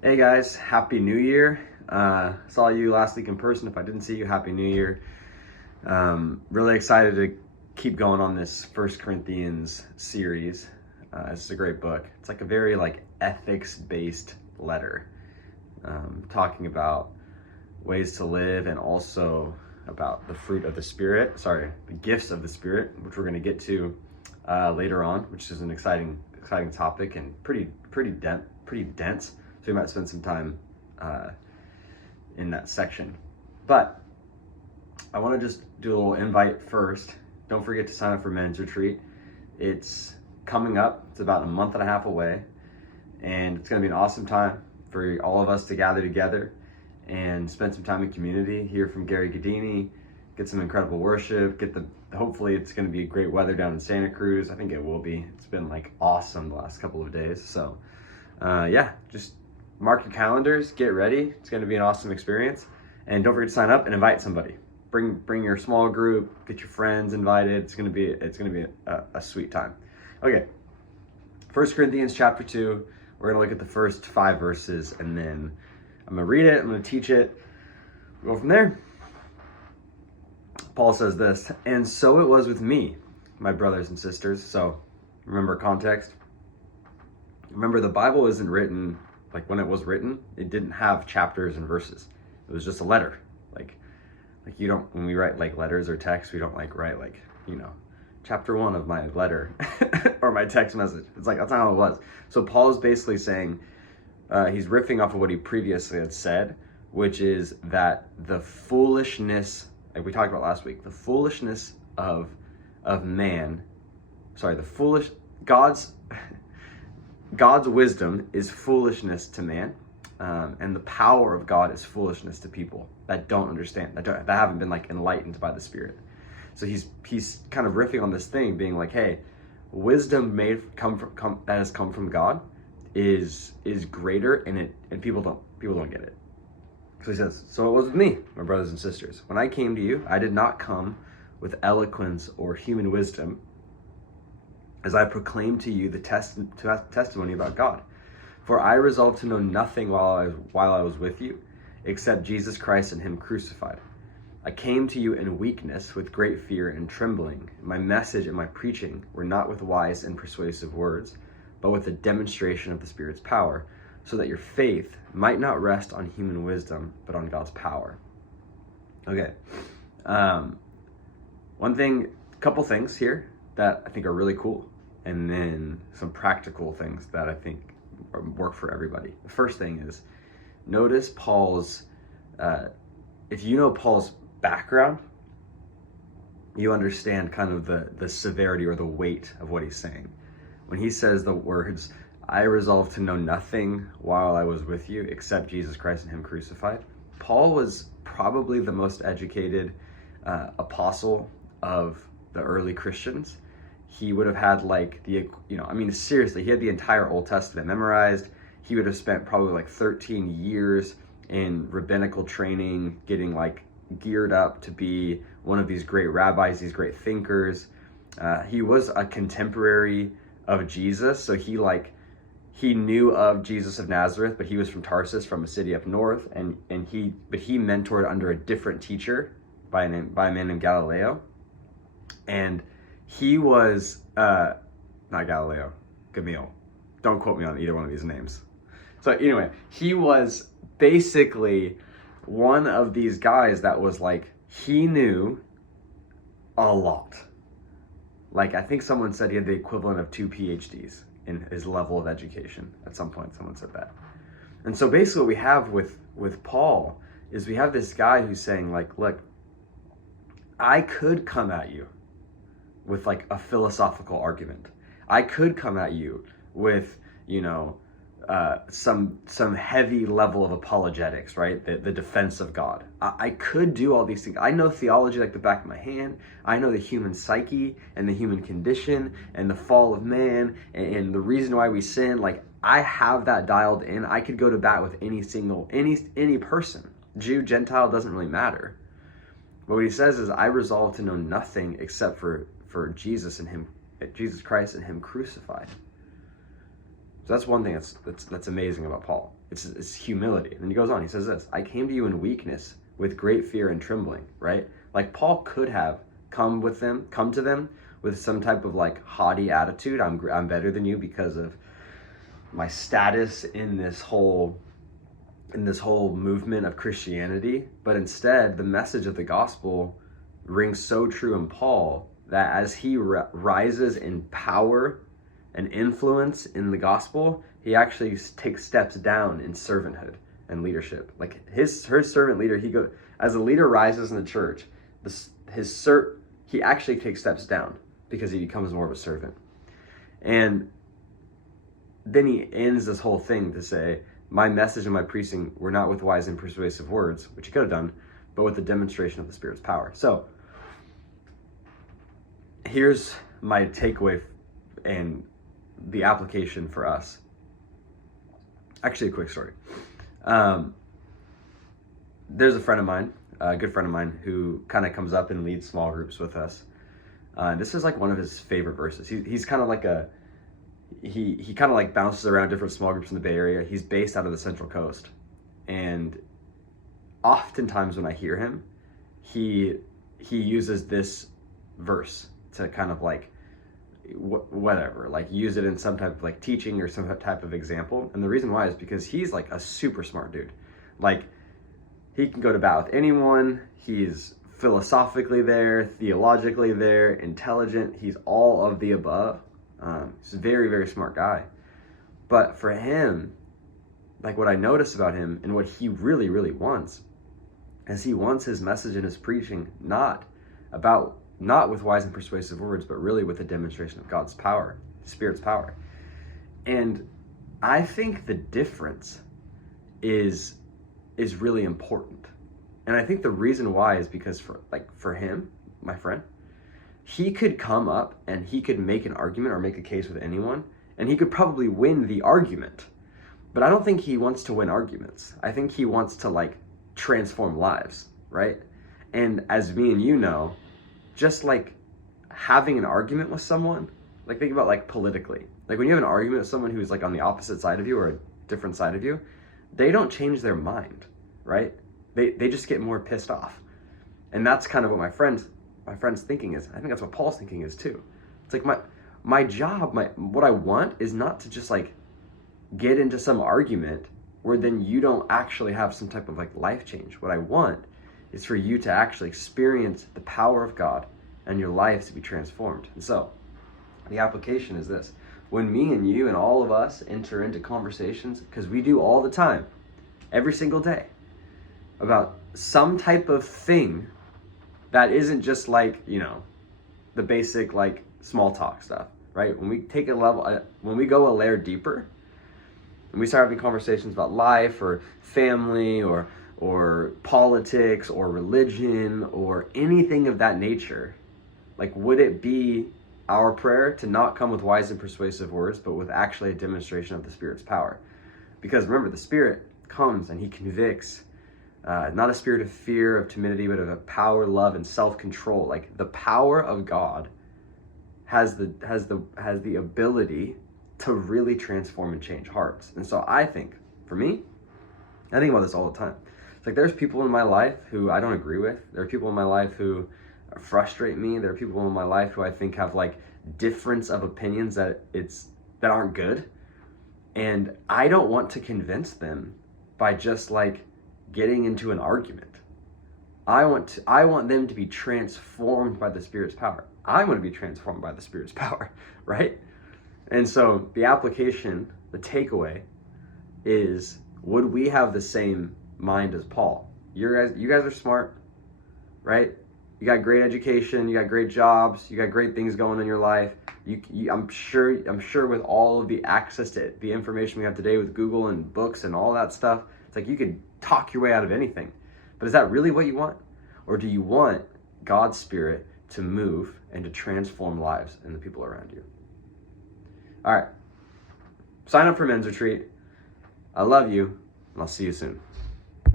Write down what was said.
Hey guys, Happy New Year. Saw you last week in person. If I didn't see you, Happy New Year. Really excited to keep going on this First Corinthians series. It's a great book. It's like a very ethics-based letter, talking about ways to live and also about the fruit of the Spirit. The gifts of the Spirit, which we're going to get to later on, which is an exciting topic and pretty dense. So we might spend some time in that section. But I want to just do a little invite first. Don't forget to sign up for men's retreat. It's coming up. It's about a month and a half away. And it's going to be an awesome time for all of us to gather together and spend some time in community, hear from Gary Gadini, get some incredible worship, hopefully it's going to be great weather down in Santa Cruz. I think it will be. It's been awesome the last couple of days. So just mark your calendars, get ready. It's going to be an awesome experience. And don't forget to sign up and invite somebody. Bring your small group, get your friends invited. It's going to be a sweet time. Okay. 1 Corinthians chapter 2. We're going to look at the first 5 verses, and then I'm going to read it, I'm going to teach it. We'll go from there. Paul says this, "And so it was with me, my brothers and sisters." So remember context. Remember, the Bible isn't written, when it was written, it didn't have chapters and verses. It was just a letter. You don't, when we write letters or text, we don't write chapter 1 of my letter or my text message. It's that's not how it was. So Paul is basically saying, he's riffing off of what he previously had said, which is that the foolishness, like we talked about last week, the foolishness of man, God's wisdom is foolishness to man, and the power of God is foolishness to people that don't understand, that haven't been enlightened by the Spirit. So he's kind of riffing on this thing, being hey, wisdom that has come from God is greater, and people don't get it. So he says, "So it was with me, my brothers and sisters. When I came to you, I did not come with eloquence or human wisdom, as I proclaimed to you the testimony about God. For I resolved to know nothing while I was with you, except Jesus Christ and Him crucified. I came to you in weakness, with great fear and trembling. My message and my preaching were not with wise and persuasive words, but with a demonstration of the Spirit's power, so that your faith might not rest on human wisdom, but on God's power." Okay. Couple things here that I think are really cool, and then some practical things that I think work for everybody. The first thing is, notice Paul's, if you know Paul's background, you understand kind of the severity or the weight of what he's saying. When he says the words, "I resolved to know nothing while I was with you except Jesus Christ and Him crucified," Paul was probably the most educated apostle of the early Christians. He would have had seriously, he had the entire Old Testament memorized. He would have spent probably 13 years in rabbinical training, getting geared up to be one of these great rabbis, these great thinkers. He was a contemporary of Jesus, so he knew of Jesus of Nazareth, but he was from Tarsus, from a city up north, but he mentored under a different teacher by a man named Galileo. And he was, not Galileo, Gamaliel. Don't quote me on either one of these names. So anyway, he was basically one of these guys that was he knew a lot. I think someone said he had the equivalent of 2 PhDs in his level of education. At some point, someone said that. And so basically what we have with Paul is we have this guy who's saying look, I could come at you with a philosophical argument. I could come at you with, some heavy level of apologetics, right? The defense of God. I could do all these things. I know theology like the back of my hand. I know the human psyche and the human condition and the fall of man and the reason why we sin. I have that dialed in. I could go to bat with any person. Jew, Gentile, doesn't really matter. But what he says is, I resolve to know nothing except for Jesus and Him, Jesus Christ and Him crucified. So that's one thing that's amazing about Paul. It's humility. And then he goes on, he says this, I came to you in weakness with great fear and trembling, right? Like Paul could have come to them with some type of like haughty attitude. I'm better than you because of my status in this whole movement of Christianity. But instead, the message of the gospel rings so true in Paul that as he rises in power and influence in the gospel, he actually takes steps down in servanthood and leadership. Like his servant leader, as a leader rises in the church, he actually takes steps down because he becomes more of a servant. And then he ends this whole thing to say, my message and my preaching were not with wise and persuasive words, which he could have done, but with the demonstration of the Spirit's power. So here's my takeaway and the application for us. Actually, a quick story. There's a friend of mine, a good friend of mine, who kind of comes up and leads small groups with us. This is like one of his favorite verses. He's kind of like he kind of like bounces around different small groups in the Bay Area. He's based out of the Central Coast. And oftentimes when I hear him, he uses this verse to kind of like whatever, like use it in some type of like teaching or some type of example. And the reason why is because he's like a super smart dude. Like he can go to bat with anyone. He's philosophically there, theologically there, intelligent. He's all of the above. He's a very, very smart guy. But for him, like what I notice about him and what he really, really wants is he wants his message and his preaching not with wise and persuasive words, but really with a demonstration of God's power, Spirit's power. And I think the difference is really important. And I think the reason why is because for him, my friend, he could come up and he could make an argument or make a case with anyone, and he could probably win the argument. But I don't think he wants to win arguments. I think he wants to like transform lives, right? And as me and you know, just like having an argument with someone, like think about like politically, like when you have an argument with someone who's like on the opposite side of you or a different side of you, they don't change their mind, right? They just get more pissed off. And that's kind of what my friend's thinking is. I think that's what Paul's thinking is too. It's like my job, what I want is not to just like get into some argument where then you don't actually have some type of like life change. What I want is for you to actually experience the power of God and your life to be transformed. And so the application is this. When me and you and all of us enter into conversations, because we do all the time, every single day, about some type of thing that isn't just like, you know, the basic like small talk stuff, right? When we take a level, when we go a layer deeper, and we start having conversations about life or family or politics or religion or anything of that nature, like would it be our prayer to not come with wise and persuasive words, but with actually a demonstration of the Spirit's power? Because remember, the Spirit comes and he convicts, not a spirit of fear, of timidity, but of a power, love, and self-control. Like the power of God has the ability to really transform and change hearts. And so I think, for me, I think about this all the time. It's like there's people in my life who I don't agree with. There are people in my life who frustrate me. There are people in my life who I think have like difference of opinions that aren't good. And I don't want to convince them by just like getting into an argument. I want them to be transformed by the Spirit's power. I want to be transformed by the Spirit's power, right? And so the application, the takeaway is, would we have the same mind as Paul? You guys are smart, right? You got great education, you got great jobs, you got great things going in your life. I'm sure with all of the access to the information we have today with Google and books and all that stuff, it's like you could talk your way out of anything. But is that really what you want? Or do you want God's Spirit to move and to transform lives and the people around you? All right. Sign up for men's retreat. I love you, and I'll see you soon.